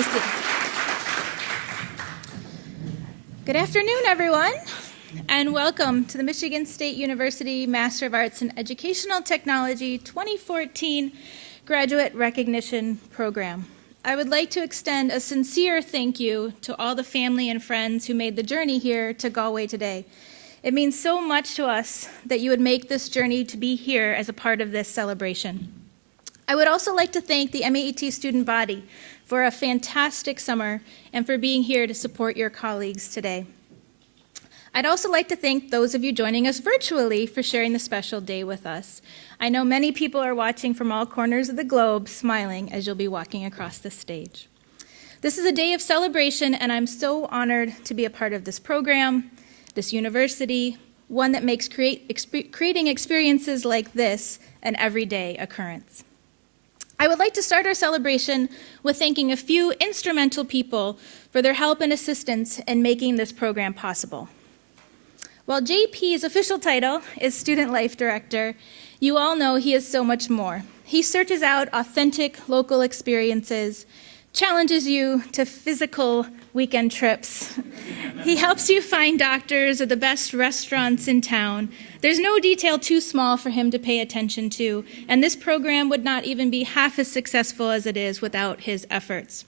be seated. Good afternoon, everyone, and welcome to the Michigan State University Master of Arts in Educational Technology 2014 Graduate Recognition Program. I would like to extend a sincere thank you to all the family and friends who made the journey here to Galway today. It means so much to us that you would make this journey to be here as a part of this celebration. I would also like to thank the MAET student body for a fantastic summer and for being here to support your colleagues today. I'd also like to thank those of you joining us virtually for sharing the special day with us. I know many people are watching from all corners of the globe, smiling as you'll be walking across the stage. This is a day of celebration, and I'm so honored to be a part of this program, this university, one that makes creating experiences like this an everyday occurrence. I would like to start our celebration with thanking a few instrumental people for their help and assistance in making this program possible. While JP's official title is Student Life Director, you all know he is so much more. He searches out authentic local experiences, challenges you to physical weekend trips. He helps you find doctors or the best restaurants in town. There's no detail too small for him to pay attention to, and this program would not even be half as successful as it is without his efforts.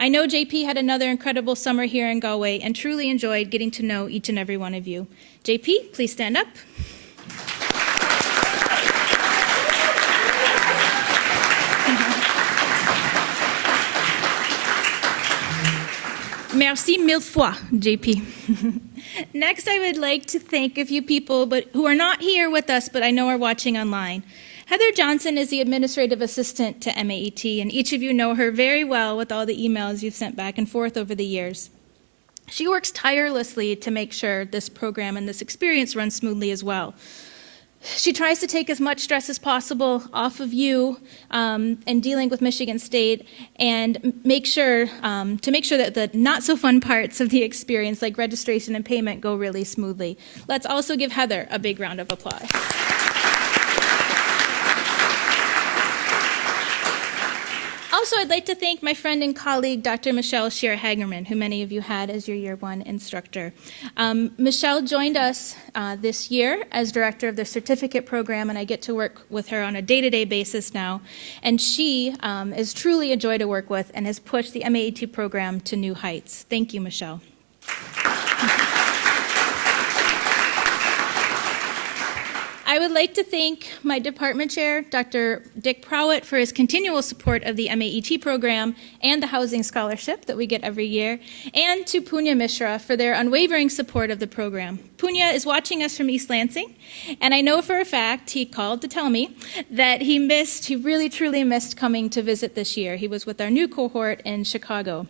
I know JP had another incredible summer here in Galway and truly enjoyed getting to know each and every one of you. JP, please stand up. Merci mille fois, JP. Next, I would like to thank a few people who are not here with us, but I know are watching online. Heather Johnson is the administrative assistant to MAET, and each of you know her very well with all the emails you've sent back and forth over the years. She works tirelessly to make sure this program and this experience runs smoothly as well. She tries to take as much stress as possible off of you in dealing with Michigan State and make sure that the not so fun parts of the experience, like registration and payment, go really smoothly. Let's also give Heather a big round of applause. Also, I'd like to thank my friend and colleague, Dr. Michelle Scheer-Hagerman, who many of you had as your year one instructor. Michelle joined us this year as director of the certificate program, and I get to work with her on a day-to-day basis now. And she is truly a joy to work with and has pushed the MAET program to new heights. Thank you, Michelle. I would like to thank my department chair, Dr. Dick Prowett, for his continual support of the MAET program and the housing scholarship that we get every year, and to Punya Mishra for their unwavering support of the program. Punya is watching us from East Lansing, and I know for a fact he called to tell me that he really truly missed coming to visit this year. He was with our new cohort in Chicago.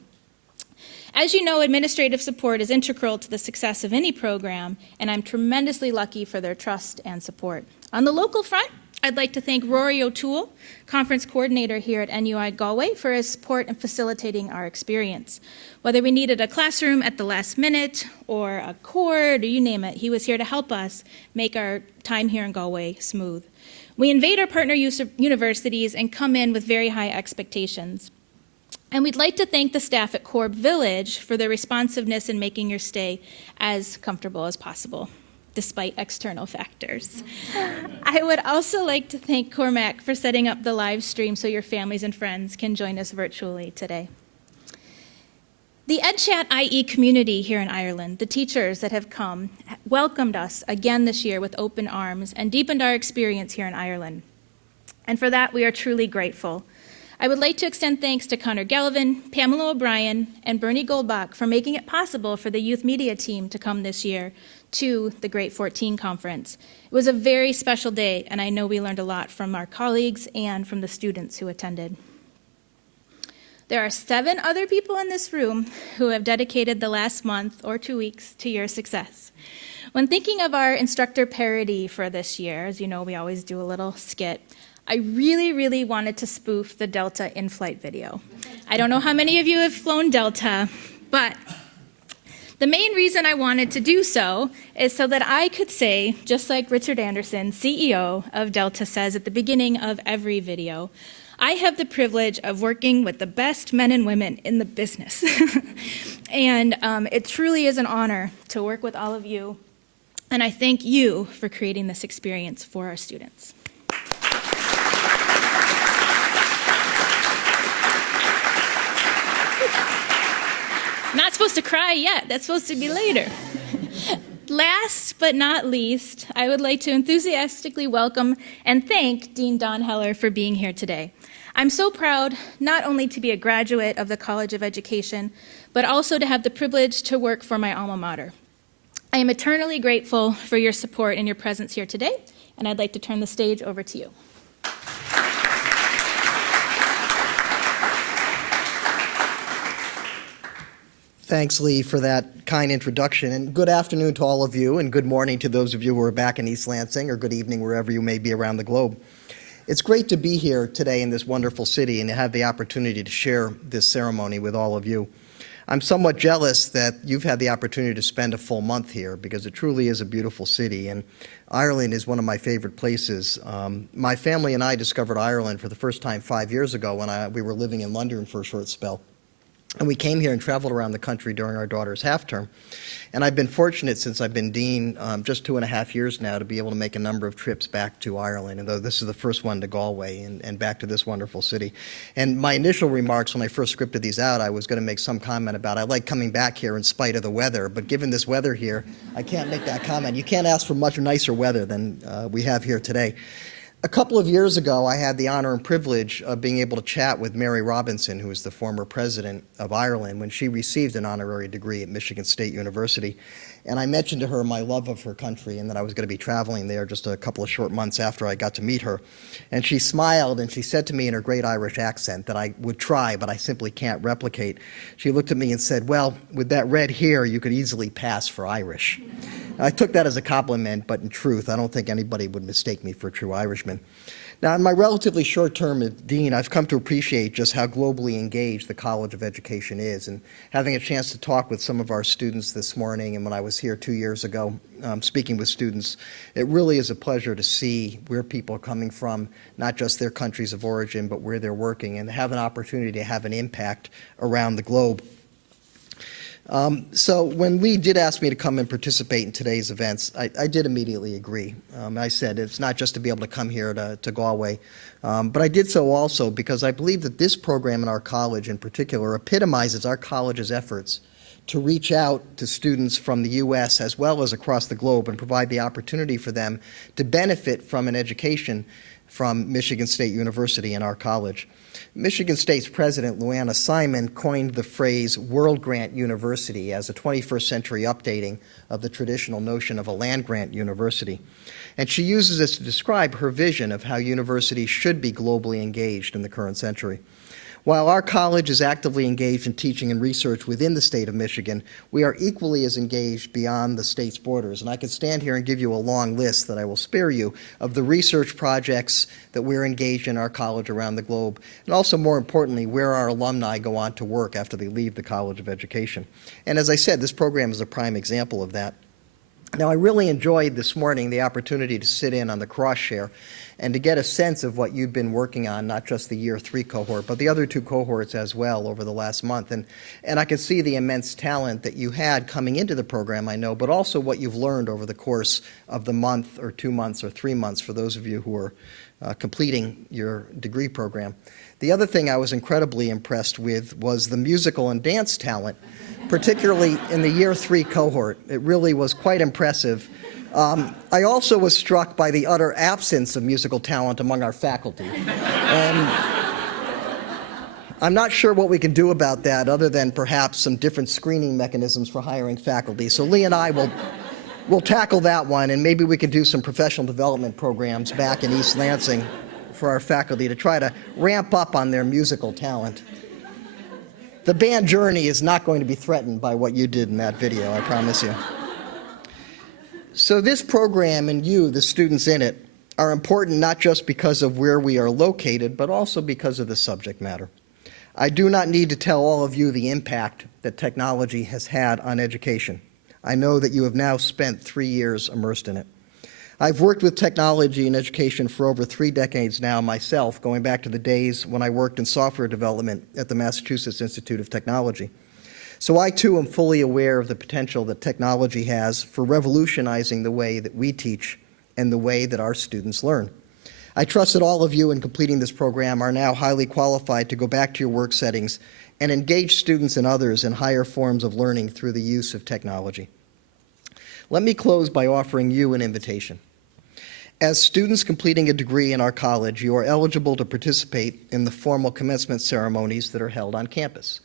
As you know, administrative support is integral to the success of any program, and I'm tremendously lucky for their trust and support. On the local front, I'd like to thank Rory O'Toole, conference coordinator here at NUI Galway, for his support in facilitating our experience. Whether we needed a classroom at the last minute or a cord, or you name it, he was here to help us make our time here in Galway smooth. We invade our partner universities and come in with very high expectations. And we'd like to thank the staff at Corb Village for their responsiveness in making your stay as comfortable as possible, despite external factors. I would also like to thank Cormac for setting up the live stream so your families and friends can join us virtually today. The EdChat IE community here in Ireland, the teachers that have come, welcomed us again this year with open arms and deepened our experience here in Ireland. And for that, we are truly grateful. I would like to extend thanks to Connor Gallivan, Pamela O'Brien, and Bernie Goldbach for making it possible for the youth media team to come this year to the Great 14 Conference. It was a very special day, and I know we learned a lot from our colleagues and from the students who attended. There are 7 other people in this room who have dedicated the last month or 2 weeks to your success. When thinking of our instructor parody for this year, as you know, we always do a little skit, I really wanted to spoof the Delta in-flight video. I don't know how many of you have flown Delta, but the main reason I wanted to do so is so that I could say, just like Richard Anderson, CEO of Delta, says at the beginning of every video, I have the privilege of working with the best men and women in the business. And it truly is an honor to work with all of you. And I thank you for creating this experience for our students. Not supposed to cry yet. That's supposed to be later. Last but not least, I would like to enthusiastically welcome and thank Dean Don Heller for being here today. I'm so proud not only to be a graduate of the College of Education, but also to have the privilege to work for my alma mater. I am eternally grateful for your support and your presence here today, and I'd like to turn the stage over to you. Thanks, Lee, for that kind introduction, and good afternoon to all of you, and good morning to those of you who are back in East Lansing, or good evening wherever you may be around the globe. It's great to be here today in this wonderful city and to have the opportunity to share this ceremony with all of you. I'm somewhat jealous that you've had the opportunity to spend a full month here because it truly is a beautiful city, and Ireland is one of my favorite places. My family and I discovered Ireland for the first time 5 years ago when we were living in London for a short spell. And we came here and traveled around the country during our daughter's half-term. And I've been fortunate since I've been dean just 2.5 years now to be able to make a number of trips back to Ireland, and though this is the first one to Galway and back to this wonderful city. And my initial remarks when I first scripted these out, I was going to make some comment about I like coming back here in spite of the weather, but given this weather here, I can't make that comment. You can't ask for much nicer weather than we have here today. A couple of years ago, I had the honor and privilege of being able to chat with Mary Robinson, who is the former president of Ireland, when she received an honorary degree at Michigan State University. And I mentioned to her my love of her country and that I was going to be traveling there just a couple of short months after I got to meet her. And she smiled and she said to me in her great Irish accent that I would try, but I simply can't replicate. She looked at me and said, "Well, with that red hair, you could easily pass for Irish." I took that as a compliment, but in truth, I don't think anybody would mistake me for a true Irishman. Now, in my relatively short term as dean, I've come to appreciate just how globally engaged the College of Education is. And having a chance to talk with some of our students this morning, and when I was here 2 years ago speaking with students, it really is a pleasure to see where people are coming from, not just their countries of origin, but where they're working, and have an opportunity to have an impact around the globe. So when Lee did ask me to come and participate in today's events, I did immediately agree. I said it's not just to be able to come here to Galway, but I did so also because I believe that this program in our college in particular epitomizes our college's efforts to reach out to students from the U.S. as well as across the globe and provide the opportunity for them to benefit from an education from Michigan State University and our college. Michigan State's president, Luanna Simon, coined the phrase World Grant University as a 21st century updating of the traditional notion of a land-grant university. And she uses this to describe her vision of how universities should be globally engaged in the current century. While our college is actively engaged in teaching and research within the state of Michigan, we are equally as engaged beyond the state's borders. And I could stand here and give you a long list that I will spare you of the research projects that we're engaged in our college around the globe, and also more importantly, where our alumni go on to work after they leave the College of Education. And as I said, this program is a prime example of that. Now, I really enjoyed this morning the opportunity to sit in on the cross-share and to get a sense of what you've been working on, not just the year 3 cohort, but the other 2 cohorts as well over the last month. And I could see the immense talent that you had coming into the program, I know, but also what you've learned over the course of the month or 2 months or 3 months for those of you who are completing your degree program. The other thing I was incredibly impressed with was the musical and dance talent, particularly in the year 3 cohort. It really was quite impressive. I also was struck by the utter absence of musical talent among our faculty. And I'm not sure what we can do about that other than perhaps some different screening mechanisms for hiring faculty. So Lee and I will tackle that one, and maybe we can do some professional development programs back in East Lansing for our faculty to try to ramp up on their musical talent. The band journey is not going to be threatened by what you did in that video, I promise you. So this program and you, the students in it, are important not just because of where we are located, but also because of the subject matter. I do not need to tell all of you the impact that technology has had on education. I know that you have now spent 3 years immersed in it. I've worked with technology in education for over 3 decades now myself, going back to the days when I worked in software development at the Massachusetts Institute of Technology. So I too am fully aware of the potential that technology has for revolutionizing the way that we teach and the way that our students learn. I trust that all of you in completing this program are now highly qualified to go back to your work settings and engage students and others in higher forms of learning through the use of technology. Let me close by offering you an invitation. As students completing a degree in our college, you are eligible to participate in the formal commencement ceremonies that are held on campus.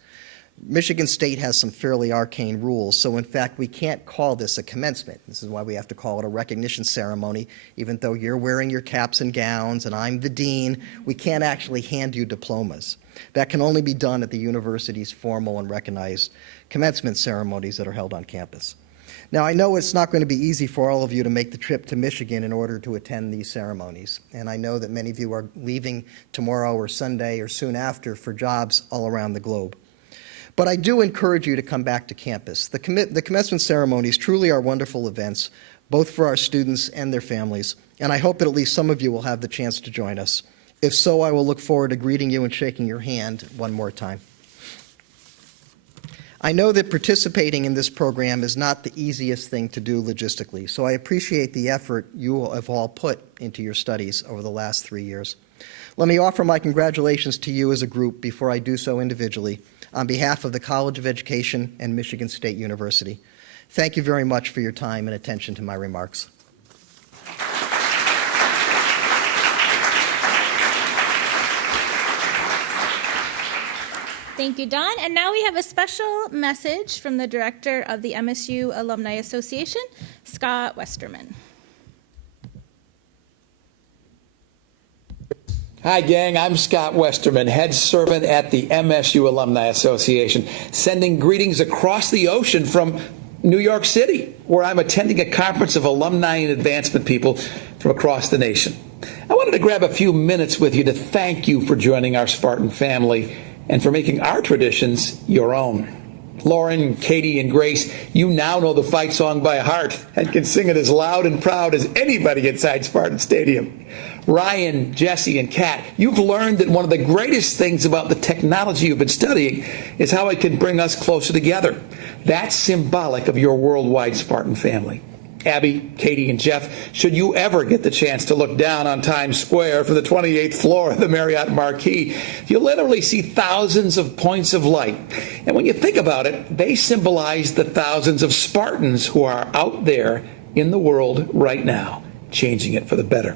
Michigan State has some fairly arcane rules, so in fact we can't call this a commencement. This is why we have to call it a recognition ceremony. Even though you're wearing your caps and gowns and I'm the dean, we can't actually hand you diplomas. That can only be done at the university's formal and recognized commencement ceremonies that are held on campus. Now, I know it's not going to be easy for all of you to make the trip to Michigan in order to attend these ceremonies, and I know that many of you are leaving tomorrow or Sunday or soon after for jobs all around the globe. But I do encourage you to come back to campus. The commencement ceremonies truly are wonderful events, both for our students and their families, and I hope that at least some of you will have the chance to join us. If so, I will look forward to greeting you and shaking your hand one more time. I know that participating in this program is not the easiest thing to do logistically, so I appreciate the effort you have all put into your studies over the last 3 years. Let me offer my congratulations to you as a group before I do so individually on behalf of the College of Education and Michigan State University. Thank you very much for your time and attention to my remarks. Thank you, Don. And now we have a special message from the director of the MSU Alumni Association, Scott Westerman. Hi, gang. I'm Scott Westerman, head servant at the MSU Alumni Association, sending greetings across the ocean from New York City, where I'm attending a conference of alumni and advancement people from across the nation. I wanted to grab a few minutes with you to thank you for joining our Spartan family and for making our traditions your own. Lauren, Katie, and Grace, you now know the fight song by heart and can sing it as loud and proud as anybody inside Spartan Stadium. Ryan, Jesse, and Kat, you've learned that one of the greatest things about the technology you've been studying is how it can bring us closer together. That's symbolic of your worldwide Spartan family. Abby, Katie, and Jeff, should you ever get the chance to look down on Times Square from the 28th floor of the Marriott Marquis, you'll literally see thousands of points of light. And when you think about it, they symbolize the thousands of Spartans who are out there in the world right now, changing it for the better.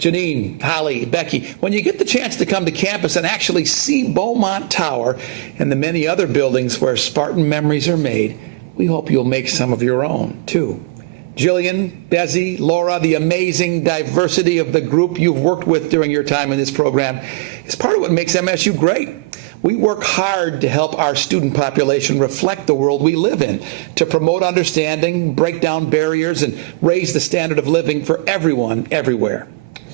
Janine, Holly, Becky, when you get the chance to come to campus and actually see Beaumont Tower and the many other buildings where Spartan memories are made, we hope you'll make some of your own, too. Jillian, Desi, Laura, the amazing diversity of the group you've worked with during your time in this program is part of what makes MSU great. We work hard to help our student population reflect the world we live in, to promote understanding, break down barriers, and raise the standard of living for everyone, everywhere.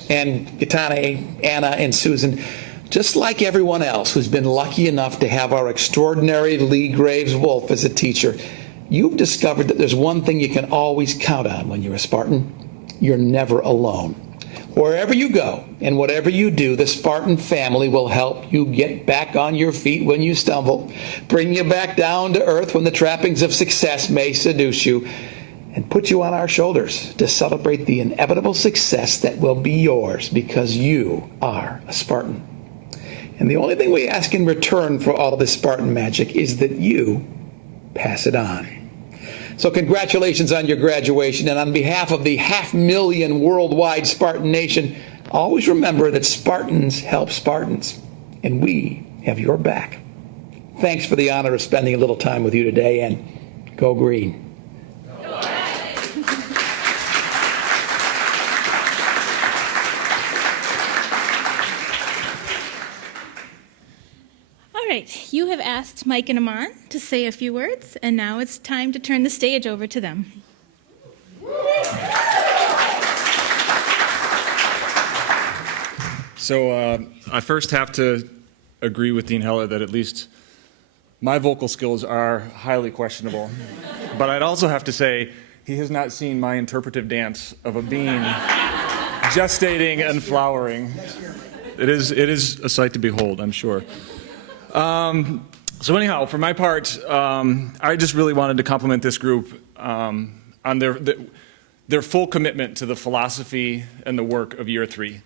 And Gitane, Anna, and Susan, just like everyone else who's been lucky enough to have our extraordinary Lee Graves-Wolf as a teacher, you've discovered that there's one thing you can always count on when you're a Spartan. You're never alone. Wherever you go and whatever you do, the Spartan family will help you get back on your feet when you stumble, bring you back down to earth when the trappings of success may seduce you, and put you on our shoulders to celebrate the inevitable success that will be yours because you are a Spartan. And the only thing we ask in return for all of this Spartan magic is that you pass it on. So congratulations on your graduation, and on behalf of the 500,000 worldwide Spartan nation, always remember that Spartans help Spartans, and we have your back. Thanks for the honor of spending a little time with you today, and go green. All right, you have asked Mike and Aman to say a few words, and now it's time to turn the stage over to them. So I first have to agree with Dean Heller that at least my vocal skills are highly questionable. But I'd also have to say he has not seen my interpretive dance of a bean gestating and flowering. It is a sight to behold, I'm sure. So anyhow, for my part, I just really wanted to compliment this group on their full commitment to the philosophy and the work of year 3.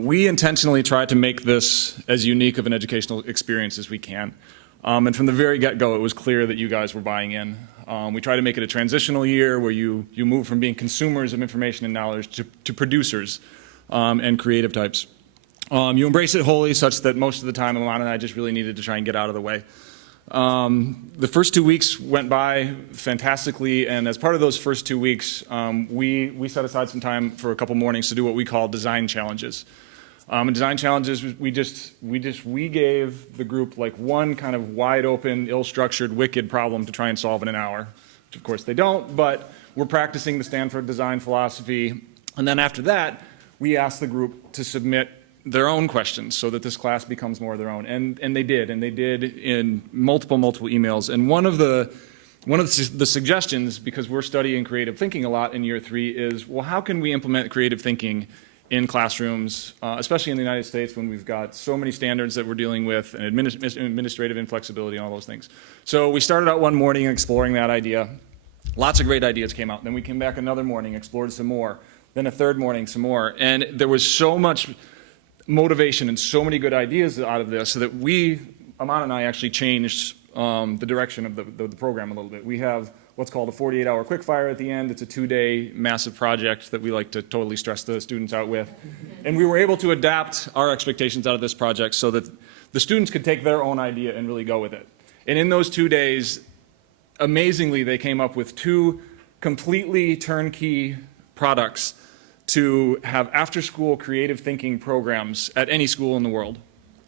We intentionally tried to make this as unique of an educational experience as we can. And from the very get-go, it was clear that you guys were buying in. We try to make it a transitional year where you move from being consumers of information and knowledge to producers and creative types. You embrace it wholly, such that most of the time, Alana and I just really needed to try and get out of the way. The first 2 weeks went by fantastically, and as part of those first 2 weeks, we set aside some time for a couple mornings to do what we call design challenges. And design challenges, we gave the group like one kind of wide open, ill-structured, wicked problem to try and solve in an hour, which of course they don't, but we're practicing the Stanford design philosophy. And then after that, we asked the group to submit their own questions so that this class becomes more of their own. And they did in multiple emails. And one of the suggestions, because we're studying creative thinking a lot in year 3, is, well, how can we implement creative thinking in classrooms, especially in the United States when we've got so many standards that we're dealing with and administrative inflexibility and all those things. So we started out one morning exploring that idea. Lots of great ideas came out. Then we came back another morning, explored some more. Then a third morning, some more. And there was so much motivation and so many good ideas out of this so that Aman and I actually changed the direction of the program a little bit. We have what's called a 48-hour quickfire at the end. It's a 2-day massive project that we like to totally stress the students out with. And we were able to adapt our expectations out of this project so that the students could take their own idea and really go with it. And in those 2 days, amazingly, they came up with 2 completely turnkey products to have after-school creative thinking programs at any school in the world.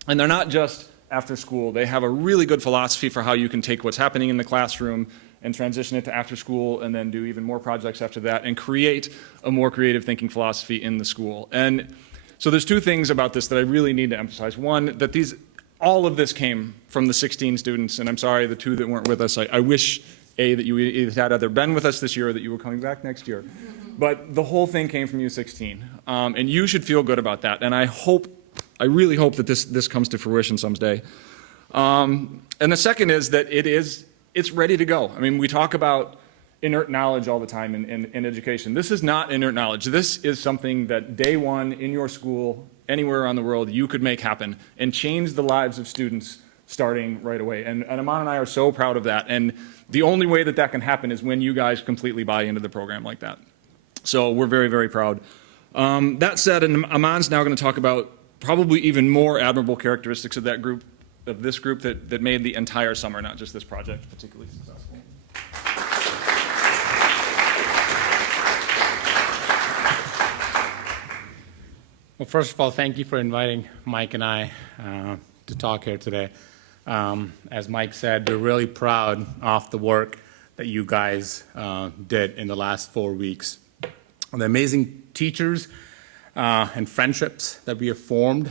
And they're not just after school. They have a really good philosophy for how you can take what's happening in the classroom and transition it to after school and then do even more projects after that and create a more creative thinking philosophy in the school. And so there's 2 things about this that I really need to emphasize. One, that all of this came from the 16 students, and I'm sorry, the 2 that weren't with us. I wish, that you had either been with us this year or that you were coming back next year. But the whole thing came from you 16. And you should feel good about that. And I really hope that this comes to fruition someday. And the second is that it's ready to go. I mean, we talk about inert knowledge all the time in education. This is not inert knowledge. This is something that day one in your school, anywhere around the world, you could make happen and change the lives of students starting right away. And Aman and I are so proud of that. And the only way that can happen is when you guys completely buy into the program like that. So we're very, very proud. That said, and Aman's now going to talk about probably even more admirable characteristics of this group that made the entire summer, not just this project, particularly successful. Well, first of all, thank you for inviting Mike and I to talk here today. As Mike said, we're really proud of the work that you guys did in the last 4 weeks. The amazing teachers and friendships that we have formed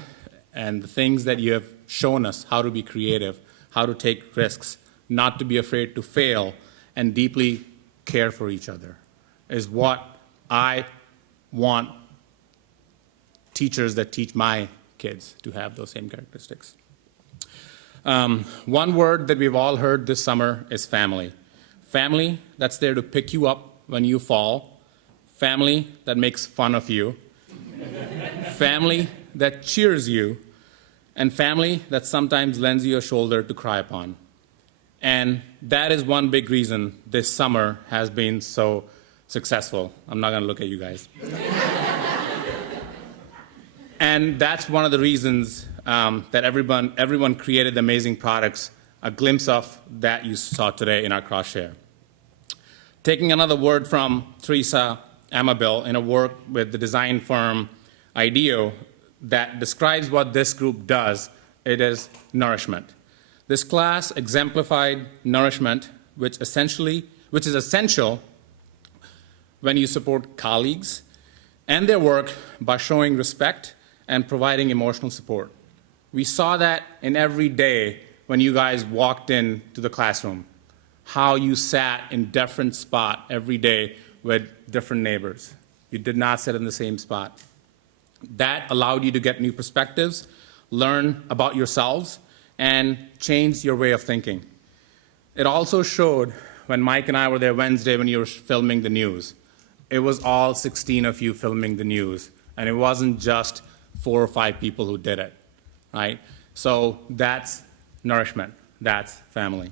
and the things that you have shown us how to be creative, how to take risks, not to be afraid to fail, and deeply care for each other is what I want teachers that teach my kids to have those same characteristics. One word that we've all heard this summer is family. Family that's there to pick you up when you fall. Family that makes fun of you. Family that cheers you. And family that sometimes lends you a shoulder to cry upon. And that is one big reason this summer has been so successful. I'm not going to look at you guys. And that's one of the reasons that everyone created amazing products, a glimpse of that you saw today in our cross-share. Taking another word from Teresa Amabile in a work with the design firm IDEO that describes what this group does, it is nourishment. This class exemplified nourishment, which is essential when you support colleagues and their work by showing respect and providing emotional support. We saw that in every day when you guys walked into the classroom. how you sat in different spot every day with different neighbors. You did not sit in the same spot. That allowed you to get new perspectives, learn about yourselves, and change your way of thinking. It also showed when Mike and I were there Wednesday when you were filming the news. It was all 16 of you filming the news, and it wasn't just 4 or 5 people who did it, right? So that's nourishment, that's family.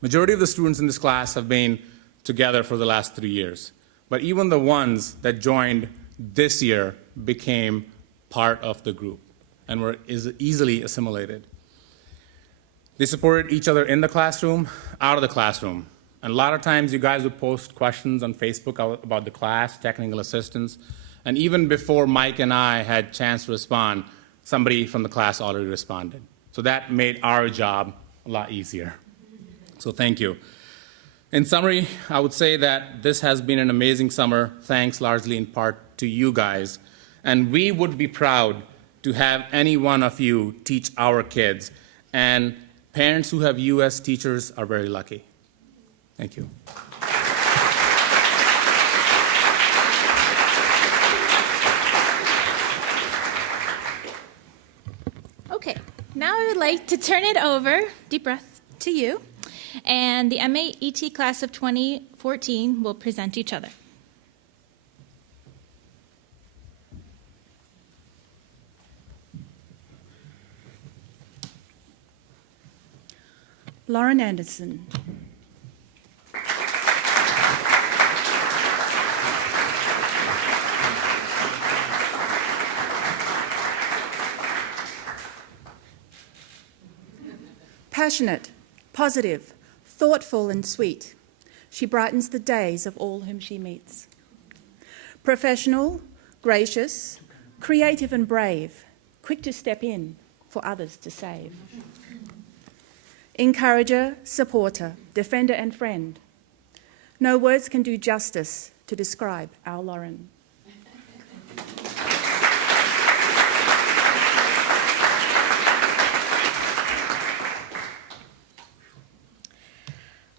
Majority of the students in this class have been together for the last 3 years, but even the ones that joined this year became part of the group and were easily assimilated. They supported each other in the classroom, out of the classroom. And a lot of times you guys would post questions on Facebook about the class, technical assistance, and even before Mike and I had a chance to respond, somebody from the class already responded. So that made our job a lot easier. So thank you. In summary, I would say that this has been an amazing summer, thanks largely in part to you guys. And we would be proud to have any one of you teach our kids. And parents who have US teachers are very lucky. Thank you. Okay, now I would like to turn it over, deep breath, to you. And the MAET class of 2014 will present each other. Lauren Anderson. Passionate, positive, thoughtful and sweet, she brightens the days of all whom she meets. Professional, gracious, creative and brave, quick to step in for others to save. Encourager, supporter, defender and friend. No words can do justice to describe our Lauren.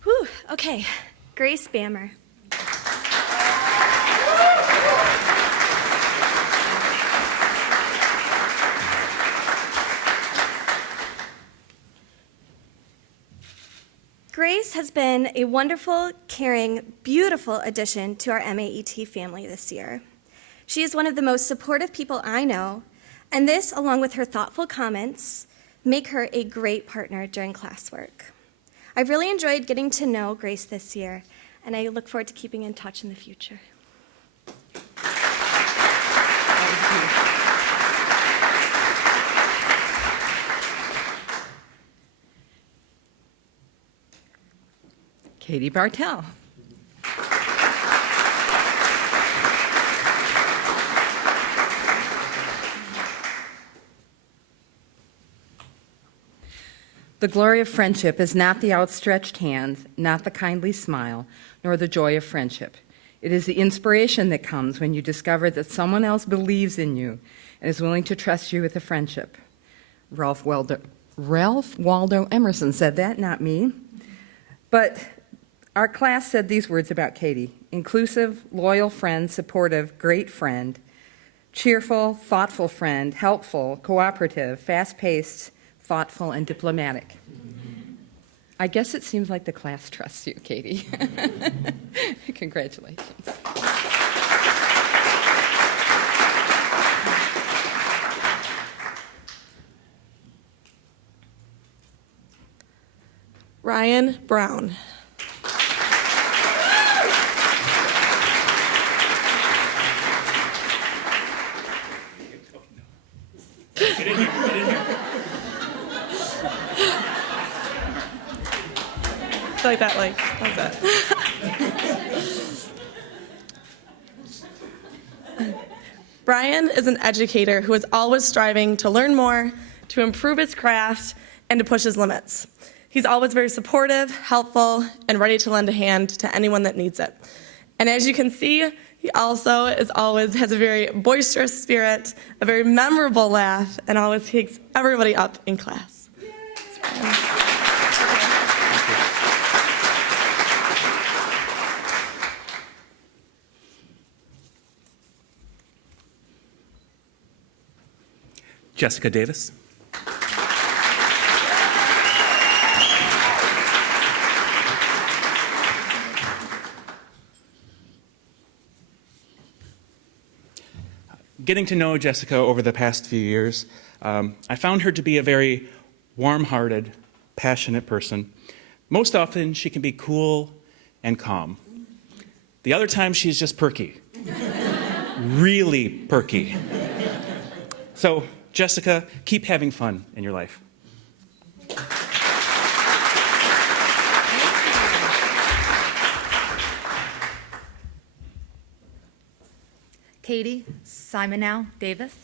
Whew, okay, Grace Bammer. Grace has been a wonderful, caring, beautiful addition to our MAET family this year. She is one of the most supportive people I know, and this, along with her thoughtful comments, make her a great partner during classwork. I've really enjoyed getting to know Grace this year, and I look forward to keeping in touch in the future. Katie Bartell. The glory of friendship is not the outstretched hand, not the kindly smile, nor the joy of friendship. It is the inspiration that comes when you discover that someone else believes in you and is willing to trust you with a friendship. Ralph Waldo Emerson said that, not me. But our class said these words about Katie: inclusive, loyal friend, supportive, great friend, cheerful, thoughtful friend, helpful, cooperative, fast-paced, thoughtful, and diplomatic. I guess it seems like the class trusts you, Katie. Congratulations. Ryan Brown. Like that, like that. Brian is an educator who is always striving to learn more, to improve his craft, and to push his limits. He's always very supportive, helpful, and ready to lend a hand to anyone that needs it. And as you can see, he also has a very boisterous spirit, a very memorable laugh, and always takes everybody up in class. Jessica Davis. Getting to know Jessica over the past few years, I found her to be a very warm-hearted, passionate person. Most often, she can be cool and calm. The other times, she's just perky. Really perky. So, Jessica, keep having fun in your life. Katie Simonow Davis.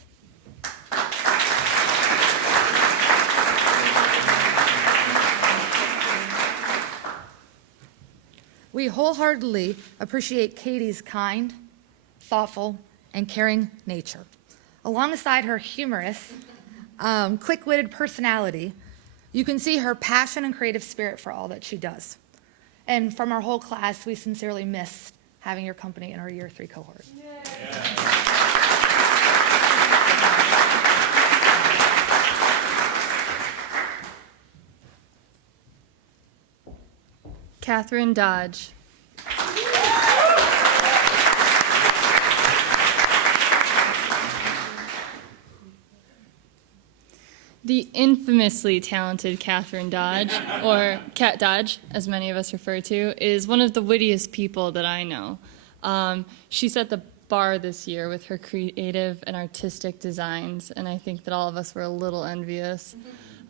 We wholeheartedly appreciate Katie's kind, thoughtful, and caring nature. Alongside her humorous, quick-witted personality, you can see her passion and creative spirit for all that she does. And from our whole class, we sincerely miss having your company in our Year 3 cohort. Catherine Dodge. The infamously talented Catherine Dodge, or Cat Dodge, as many of us refer to, is one of the wittiest people that I know. She set the bar this year with her creative and artistic designs, and I think that all of us were a little envious.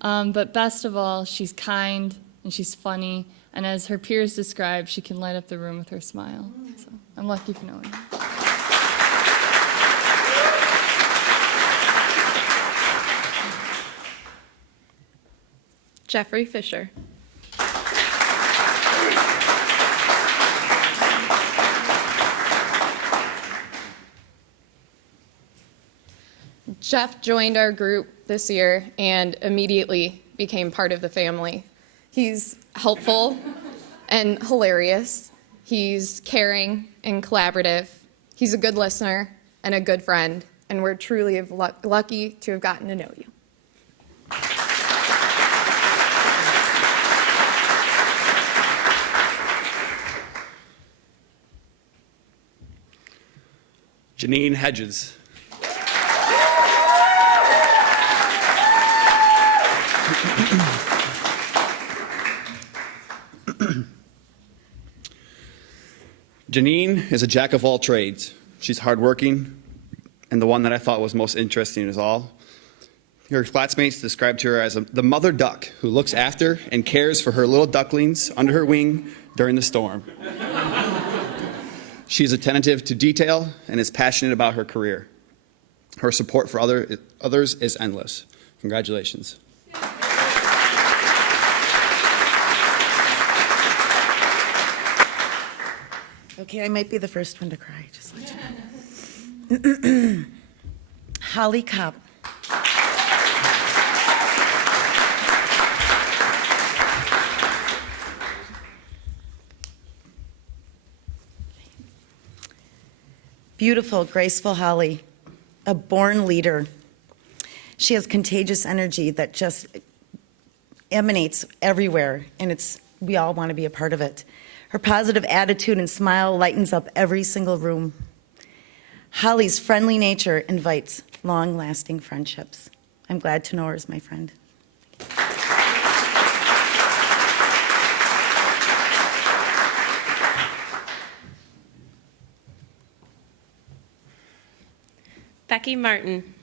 But best of all, she's kind and she's funny, and as her peers describe, she can light up the room with her smile. So I'm lucky for knowing her. Jeffrey Fisher. Jeff joined our group this year and immediately became part of the family. He's helpful and hilarious. He's caring and collaborative. He's a good listener and a good friend, and we're truly lucky to have gotten to know you. Janine Hedges. Janine is a jack of all trades. She's hardworking, and the one that I thought was most interesting is all. Her classmates described her as the mother duck who looks after and cares for her little ducklings under her wing during the storm. She is attentive to detail and is passionate about her career. Her support for others is endless. Congratulations. Okay, I might be the first one to cry, just let you know. Holly Cobb. Beautiful, graceful Holly, a born leader. She has contagious energy that just emanates everywhere, and we all want to be a part of it. Her positive attitude and smile lightens up every single room. Holly's friendly nature invites long-lasting friendships. I'm glad to know her as my friend. Becky Martin.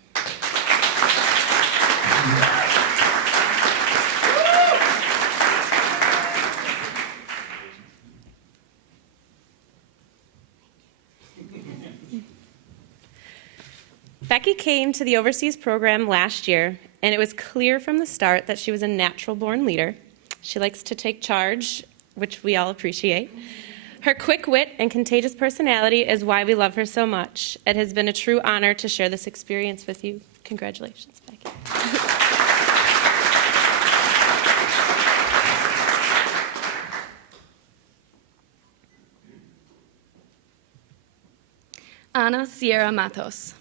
Becky came to the overseas program last year, and it was clear from the start that she was a natural-born leader. She likes to take charge, which we all appreciate. Her quick wit and contagious personality is why we love her so much. It has been a true honor to share this experience with you. Congratulations, Becky. Ana Sierra Matos.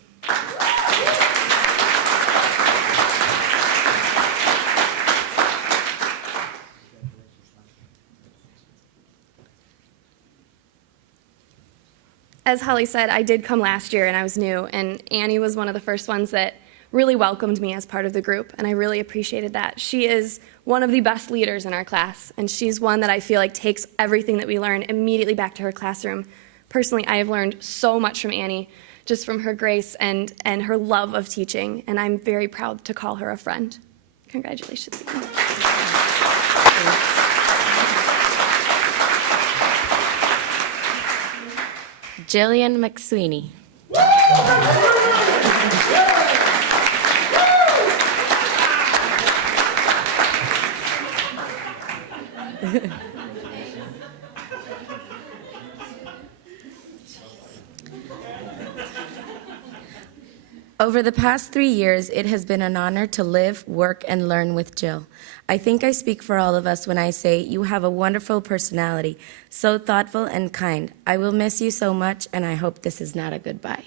As Holly said, I did come last year and I was new, and Annie was one of the first ones that really welcomed me as part of the group, and I really appreciated that. She is one of the best leaders in our class, and she's one that I feel like takes everything that we learn immediately back to her classroom. Personally, I have learned so much from Annie, just from her grace and her love of teaching, and I'm very proud to call her a friend. Congratulations. Jillian McSweeney. Over the past 3 years, it has been an honor to live, work, and learn with Jill. I think I speak for all of us when I say you have a wonderful personality, so thoughtful and kind. I will miss you so much, and I hope this is not a goodbye.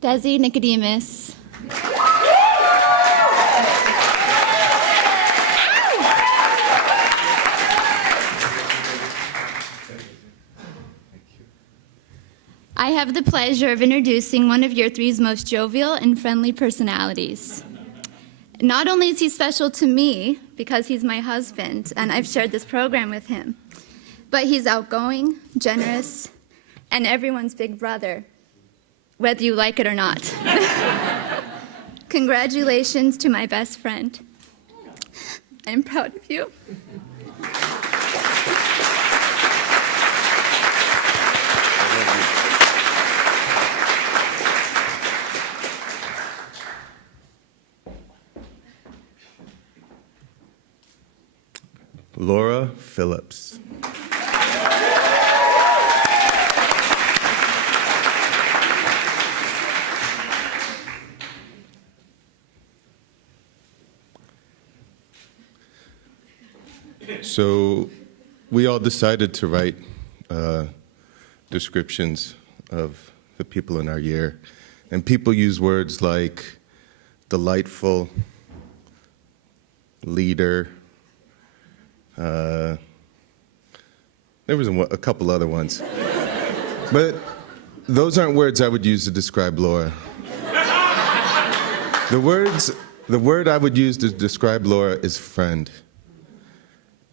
Desi Nicodemus. I have the pleasure of introducing one of Year 3's most jovial and friendly personalities. Not only is he special to me, because he's my husband, and I've shared this program with him, but he's outgoing, generous, and everyone's big brother, whether you like it or not. Congratulations to my best friend. I'm proud of you. Laura Phillips. So we all decided to write descriptions of the people in our year, and people use words like delightful, leader. There was a couple other ones. But those aren't words I would use to describe Laura. The word I would use to describe Laura is friend.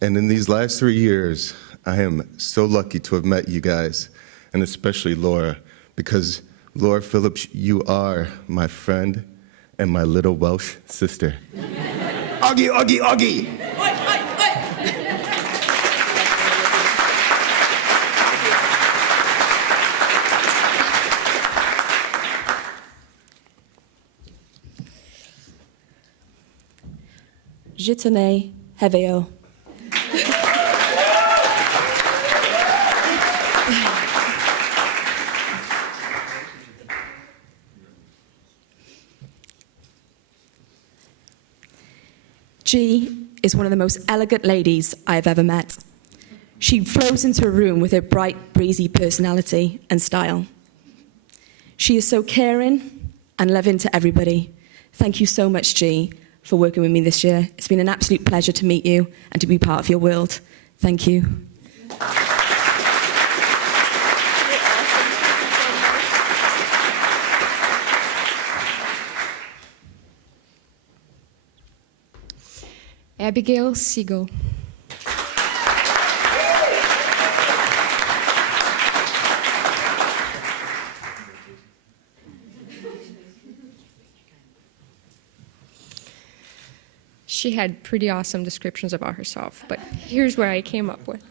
And in these last 3 years, I am so lucky to have met you guys, and especially Laura, because Laura Phillips, you are my friend and my little Welsh sister. Augie, Augie, Augie! Je tenais Heveo. G is one of the most elegant ladies I've ever met. She flows into a room with her bright, breezy personality and style. She is so caring and loving to everybody. Thank you so much, G, for working with me this year. It's been an absolute pleasure to meet you and to be part of your world. Thank you. Abigail Siegel. She had pretty awesome descriptions about herself, but here's what I came up with.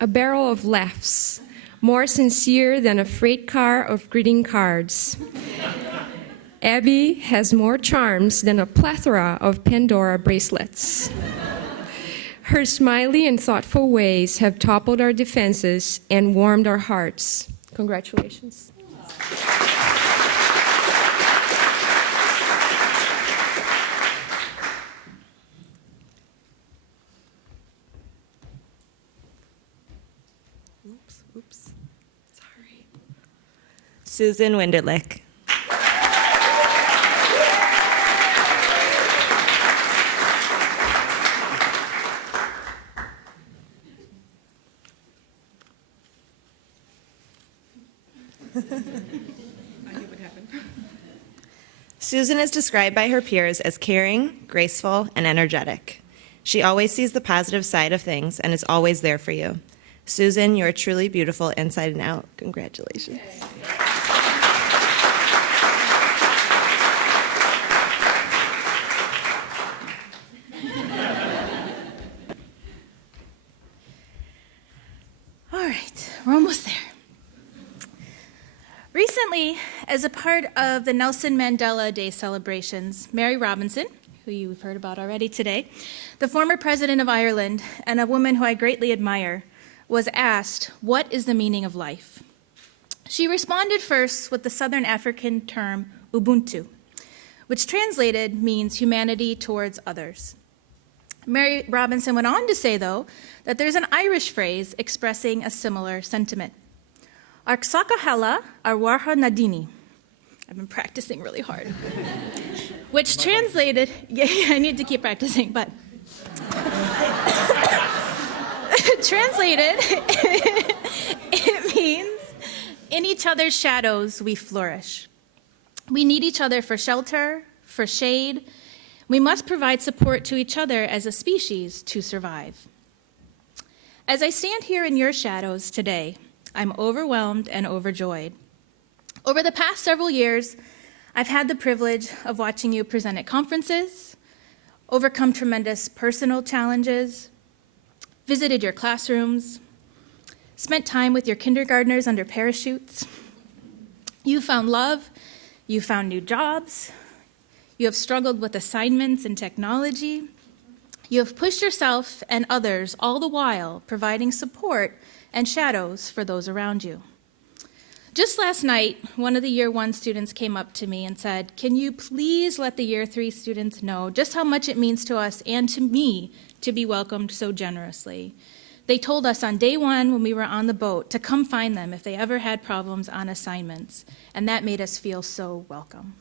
A barrel of laughs, more sincere than a freight car of greeting cards. Abby has more charms than a plethora of Pandora bracelets. Her smiley and thoughtful ways have toppled our defenses and warmed our hearts. Congratulations. Oops. Sorry. Susan Winderlich. Susan is described by her peers as caring, graceful, and energetic. She always sees the positive side of things and is always there for you. Susan, you're truly beautiful inside and out. Congratulations. All right, we're almost there. Recently, as a part of the Nelson Mandela Day celebrations, Mary Robinson, who you've heard about already today, the former president of Ireland and a woman who I greatly admire, was asked, "What is the meaning of life?" She responded first with the Southern African term Ubuntu, which translated means humanity towards others. Mary Robinson went on to say, though, that there's an Irish phrase expressing a similar sentiment. Arksakahela Arwarha Nadini. I've been practicing really hard. Which translated, yeah, I need to keep practicing, but translated, it means, in each other's shadows we flourish. We need each other for shelter, for shade. We must provide support to each other as a species to survive. As I stand here in your shadows today, I'm overwhelmed and overjoyed. Over the past several years, I've had the privilege of watching you present at conferences, overcome tremendous personal challenges, visited your classrooms, spent time with your kindergartners under parachutes. You found love, you found new jobs, you have struggled with assignments and technology. You have pushed yourself and others, all the while providing support and shadows for those around you. Just last night, one of the Year 1 students came up to me and said, "Can you please let the Year 3 students know just how much it means to us and to me to be welcomed so generously?" They told us on day 1 when we were on the boat to come find them if they ever had problems on assignments, and that made us feel so welcome.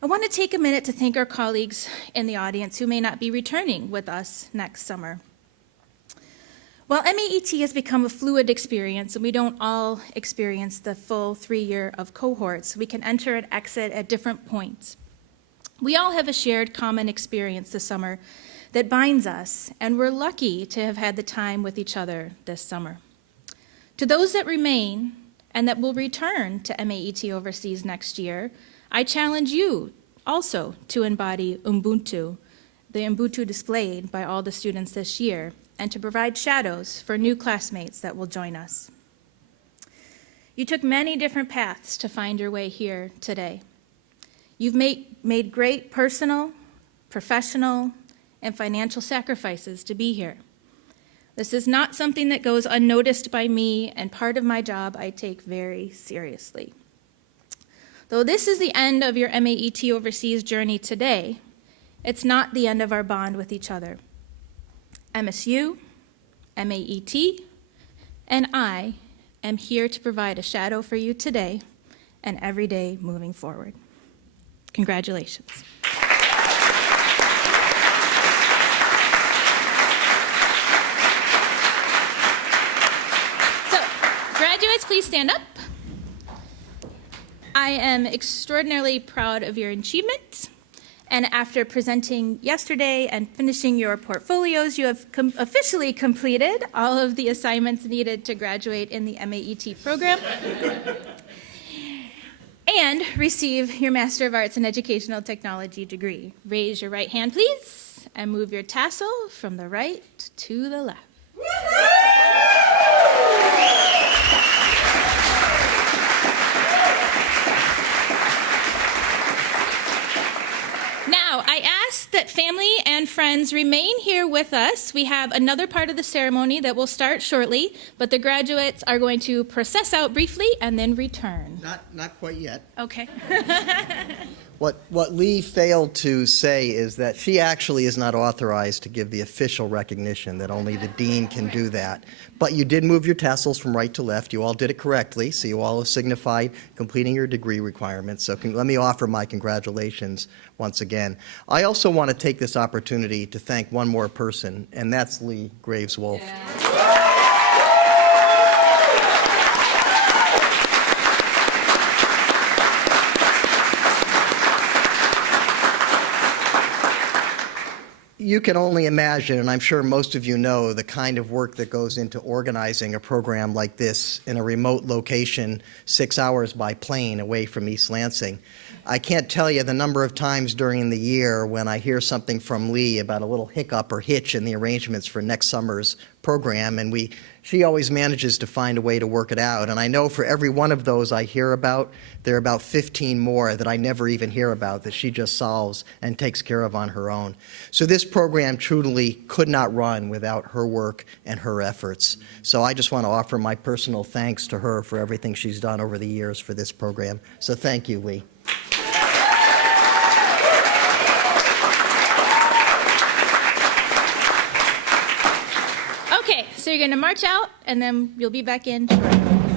I want to take a minute to thank our colleagues in the audience who may not be returning with us next summer. While MAET has become a fluid experience and we don't all experience the full 3 year of cohorts, we can enter and exit at different points. We all have a shared common experience this summer that binds us, and we're lucky to have had the time with each other this summer. To those that remain and that will return to MAET overseas next year, I challenge you also to embody Ubuntu, the Ubuntu displayed by all the students this year, and to provide shadows for new classmates that will join us. You took many different paths to find your way here today. You've made great personal, professional, and financial sacrifices to be here. This is not something that goes unnoticed by me, and part of my job I take very seriously. Though this is the end of your MAET overseas journey today, it's not the end of our bond with each other. MSU, MAET, and I am here to provide a shadow for you today and every day moving forward. Congratulations. So, graduates, please stand up. I am extraordinarily proud of your achievement. And after presenting yesterday and finishing your portfolios, you have officially completed all of the assignments needed to graduate in the MAET program and receive your Master of Arts in Educational Technology degree. Raise your right hand, please, and move your tassel from the right to the left. Now, I ask that family and friends remain here with us. We have another part of the ceremony that will start shortly, but the graduates are going to process out briefly and then return. Not quite yet. Okay. What Lee failed to say is that she actually is not authorized to give the official recognition, that only the dean can do that. But you did move your tassels from right to left. You all did it correctly, so you all have signified completing your degree requirements. So let me offer my congratulations once again. I also want to take this opportunity to thank one more person, and that's Lee Graves-Wolf. Yeah. You can only imagine, and I'm sure most of you know, the kind of work that goes into organizing a program like this in a remote location 6 hours by plane away from East Lansing. I can't tell you the number of times during the year when I hear something from Lee about a little hiccup or hitch in the arrangements for next summer's program, and she always manages to find a way to work it out. And I know for every one of those I hear about, there are about 15 more that I never even hear about that she just solves and takes care of on her own. So this program truly could not run without her work and her efforts. So I just want to offer my personal thanks to her for everything she's done over the years for this program. So thank you, Lee. Okay, so you're going to march out, and then you'll be back in shortly.